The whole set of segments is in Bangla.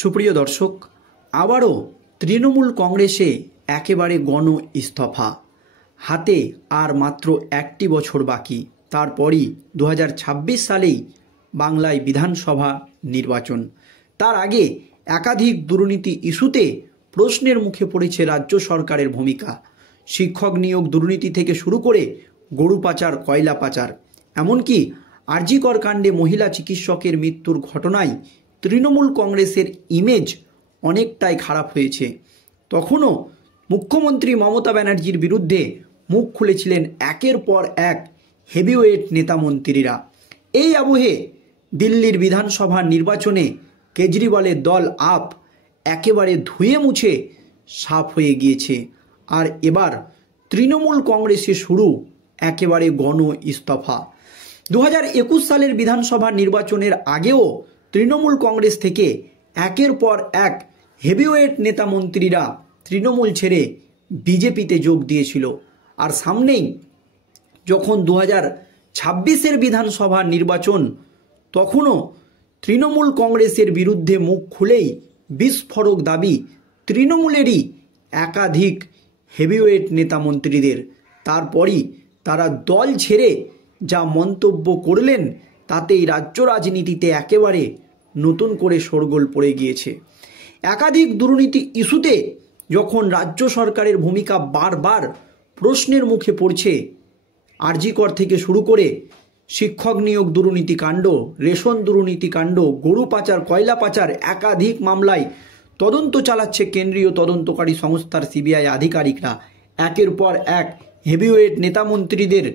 সুপ্রিয় দর্শক, আবারও তৃণমূল কংগ্রেসে একেবারে গণ ইস্তফা। হাতে আর মাত্র একটি বছর বাকি, তারপরই 2026 সালেই বাংলায় বিধানসভা নির্বাচন। তার আগে একাধিক দুর্নীতি ইস্যুতে প্রশ্নের মুখে পড়েছে রাজ্য সরকারের ভূমিকা। শিক্ষক নিয়োগ দুর্নীতি থেকে শুরু করে গরু পাচার, কয়লা পাচার, এমনকি আরজিকর কাণ্ডে মহিলা চিকিৎসকের মৃত্যুর ঘটনায় তৃণমূল কংগ্রেসের ইমেজ অনেকটাই খারাপ হয়েছে। তখনও মুখ্যমন্ত্রী মমতা ব্যানার্জির বিরুদ্ধে মুখ খুলেছিলেন একের পর এক হেভিওয়েট নেতা মন্ত্রীরা। এই আবহে দিল্লির বিধানসভা নির্বাচনে কেজরিওয়ালের দল আপ একেবারে ধুয়ে মুছে সাফ হয়ে গিয়েছে। আর এবার তৃণমূল কংগ্রেসে শুরু একেবারে গণ ইস্তফা। 2021 সালের বিধানসভা নির্বাচনের আগেও তৃণমূল কংগ্রেস থেকে একের পর এক হেভিওয়েট নেতা মন্ত্রীরা তৃণমূল ছেড়ে বিজেপিতে যোগ দিয়েছিল। আর সামনেই যখন 2026-এর বিধানসভা নির্বাচন, তখনও তৃণমূল কংগ্রেসের বিরুদ্ধে মুখ খুলেই বিস্ফোরক দাবি তৃণমূলেরই একাধিক হেভিওয়েট নেতা মন্ত্রীদের। তারপরই তারা দল ছেড়ে যা মন্তব্য করলেন, তাতেই রাজ্য রাজনীতিতে একেবারে নতুন করে শোরগোল পড়ে গিয়েছে। একাধিক দুর্নীতি ইস্যুতে যখন রাজ্য সরকারের ভূমিকা বারবার প্রশ্নের মুখে পড়ছে, আরজিকর থেকে শুরু করে শিক্ষক নিয়োগ দুর্নীতি কাণ্ড, রেশন দুর্নীতি কাণ্ড, গরু পাচার, কয়লা পাচার, একাধিক মামলায় তদন্ত চালাচ্ছে কেন্দ্রীয় তদন্তকারী সংস্থার সিবিআই আধিকারিকরা। একের পর এক হেভিওয়েট নেতামন্ত্রীদের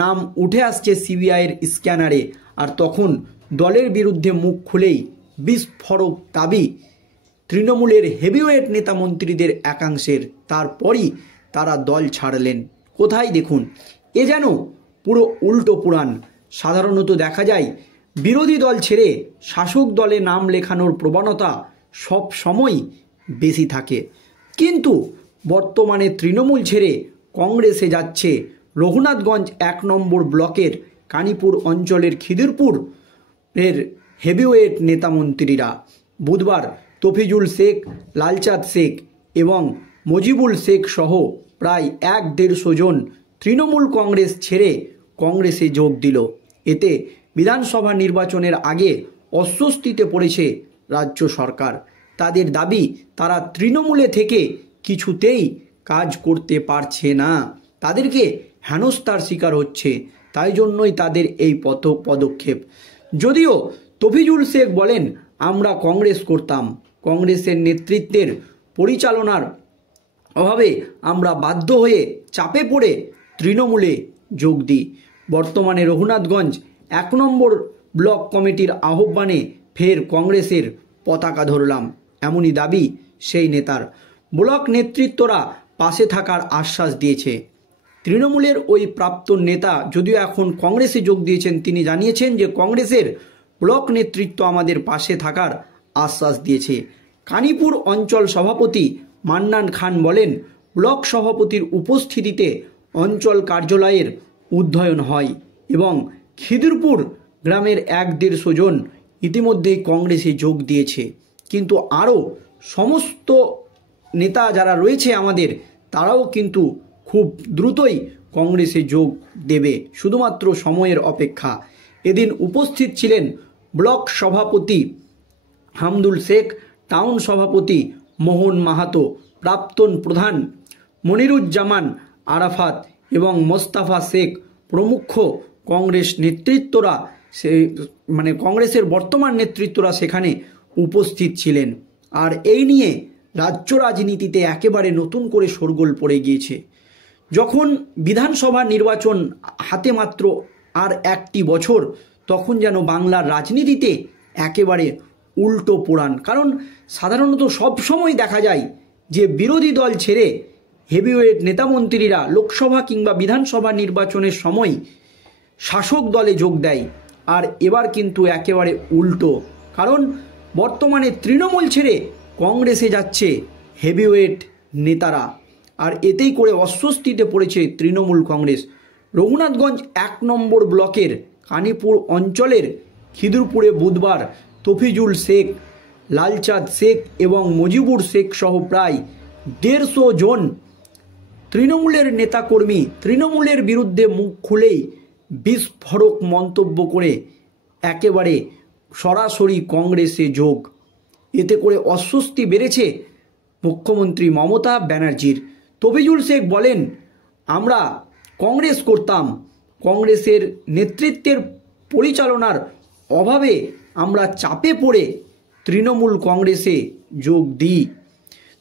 নাম উঠে আসছে সিবিআইয়ের স্ক্যানারে। আর তখন দলের বিরুদ্ধে মুখ খুলেই বিস্ফোরক দাবি তৃণমূলের হেভিওয়েট নেতামন্ত্রীদের একাংশের। তারপরই তারা দল ছাড়লেন। কোথায় দেখুন, এ যেন পুরো উল্টো পুরাণ। সাধারণত দেখা যায় বিরোধী দল ছেড়ে শাসক দলে নাম লেখানোর প্রবণতা সব সময় বেশি থাকে, কিন্তু বর্তমানে তৃণমূল ছেড়ে কংগ্রেসে যাচ্ছে রঘুনাথগঞ্জ 1 নম্বর ব্লকের কানিপুর অঞ্চলের খিদিরপুর এর হেভিওয়েট নেতামন্ত্রীরা। বুধবার তফিজুল শেখ, লালচাঁদ শেখ এবং মজিবুল শেখ সহ প্রায় 150 জন তৃণমূল কংগ্রেস ছেড়ে কংগ্রেসে যোগ দিল। এতে বিধানসভা নির্বাচনের আগে অস্বস্তিতে পড়েছে রাজ্য সরকার। তাদের দাবি, তারা তৃণমূলে থেকে কিছুতেই কাজ করতে পারছে না, তাদেরকে হেনস্থার শিকার হচ্ছে। তাই জন্যই তাদের এই পদক্ষেপ। যদিও তফিজুল শেখ বলেন, আমরা কংগ্রেস করতাম, কংগ্রেসের নেতৃত্বের পরিচালনার অভাবে আমরা বাধ্য হয়ে চাপে পড়ে তৃণমূলে যোগ দিই। বর্তমানে রঘুনাথগঞ্জ 1 নম্বর ব্লক কমিটির আহ্বানে ফের কংগ্রেসের পতাকা ধরলাম, এমনই দাবি সেই নেতার। ব্লক নেতৃত্বরা পাশে থাকার আশ্বাস দিয়েছে। তৃণমূলের ওই প্রাক্তন নেতা যদিও এখন কংগ্রেসে যোগ দিয়েছেন, তিনি জানিয়েছেন যে কংগ্রেসের ব্লক নেতৃত্ব আমাদের পাশে থাকার আশ্বাস দিয়েছে। কানিপুর অঞ্চল সভাপতি মান্নান খান বলেন, ব্লক সভাপতির উপস্থিতিতে অঞ্চল কার্যালয়ের উদ্বোধন হয় এবং খিদিরপুর গ্রামের 150 জন ইতিমধ্যেই কংগ্রেসে যোগ দিয়েছে। কিন্তু আরও সমস্ত নেতা যারা রয়েছে আমাদের, তারাও কিন্তু খুব দ্রুতই কংগ্রেসে যোগ দেবে, শুধুমাত্র সময়ের অপেক্ষা। এদিন উপস্থিত ছিলেন ব্লক সভাপতি হামদুল শেখ, টাউন সভাপতি মোহন মাহাতো, প্রাক্তন প্রধান মনিরুজ্জামান আরাফাত এবং মোস্তাফা শেখ প্রমুখ কংগ্রেস নেতৃত্বরা, কংগ্রেসের বর্তমান নেতৃত্বরা সেখানে উপস্থিত ছিলেন। আর এই নিয়ে রাজ্য রাজনীতিতে একেবারে নতুন করে শোরগোল পড়ে গিয়েছে। যখন বিধানসভা নির্বাচন হাতে মাত্র আর একটি বছর, তখন যেন বাংলার রাজনীতিতে একেবারে উল্টো পুরাণ। কারণ সাধারণত সব সময় দেখা যায় যে বিরোধী দল ছেড়ে হেভিওয়েট নেতামন্ত্রীরা লোকসভা কিংবা বিধানসভা নির্বাচনের সময় শাসক দলে যোগ দেয়। আর এবার কিন্তু একেবারে উল্টো, কারণ বর্তমানে তৃণমূল ছেড়ে কংগ্রেসে যাচ্ছে হেভিওয়েট নেতারা। আর এতেই করে অস্বস্তিতে পড়েছে তৃণমূল কংগ্রেস। রঘুনাথগঞ্জ 1 নম্বর ব্লকের কানিপুর অঞ্চলের খিদিরপুরে বুধবার তফিজুল শেখ, লালচাঁদ শেখ এবং মুজিবুর শেখ সহ প্রায় 150 জন তৃণমূলের নেতাকর্মী তৃণমূলের বিরুদ্ধে মুখ খুলেই বিস্ফোরক মন্তব্য করে একেবারে সরাসরি কংগ্রেসে যোগ। এতে করে অস্বস্তি বেড়েছে মুখ্যমন্ত্রী মমতা ব্যানার্জির। তফিজুল শেখ বলেন, আমরা কংগ্রেস করতাম, কংগ্রেসের নেতৃত্বের পরিচালনার অভাবে আমরা চাপে পড়ে তৃণমূল কংগ্রেসে যোগ দিই।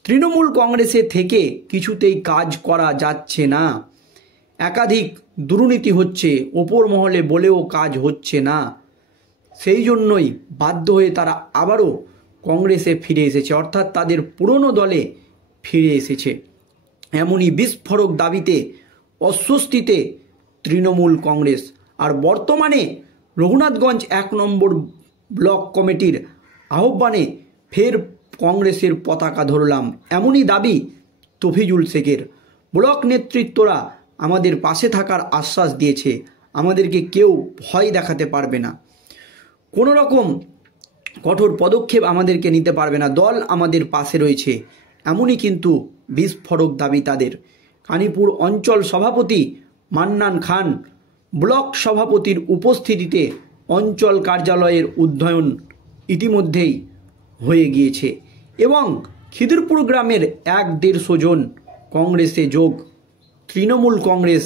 তৃণমূল কংগ্রেসে থেকে কিছুতেই কাজ করা যাচ্ছে না, একাধিক দুর্নীতি হচ্ছে, ওপর মহলে বলেও কাজ হচ্ছে না, সেই জন্যই বাধ্য হয়ে তারা আবারও কংগ্রেসে ফিরে এসেছে, অর্থাৎ তাদের পুরনো দলে ফিরে এসেছে। এমনই বিস্ফোরক দাবিতে অস্বস্তিতে তৃণমূল কংগ্রেস। আর বর্তমানে রঘুনাথগঞ্জ 1 নম্বর ব্লক কমিটির আহ্বানে ফের কংগ্রেসের পতাকা ধরলাম, এমনই দাবি তফিজুল শেখের। ব্লক নেতৃত্বরা আমাদের পাশে থাকার আশ্বাস দিয়েছে, আমাদেরকে কেউ ভয় দেখাতে পারবে না, কোনো রকম কঠোর পদক্ষেপ আমাদেরকে নিতে পারবে না, দল আমাদের পাশে রয়েছে, এমনই কিন্তু বিস্ফোরক দাবি তাদের। কানীপুর অঞ্চল সভাপতি মান্নান খান ব্লক সভাপতির উপস্থিতিতে অঞ্চল কার্যালয়ের উদ্বোধন ইতিমধ্যেই হয়ে গিয়েছে এবং খিদিরপুর গ্রামের 150 জন কংগ্রেসে যোগ, তৃণমূল কংগ্রেস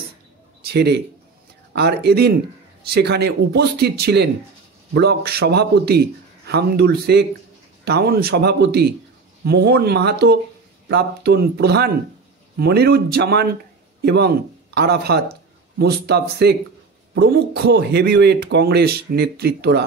ছেড়ে। আর এদিন সেখানে উপস্থিত ছিলেন ব্লক সভাপতি হামদুল শেখ, টাউন সভাপতি মোহন মাহাতো, প্রাক্তন প্রধান মনিরুজ্জামান এবং আরাফাত মুস্তাফ শেখ প্রমুখ হেভিওয়েট কংগ্রেস নেতৃত্বরা।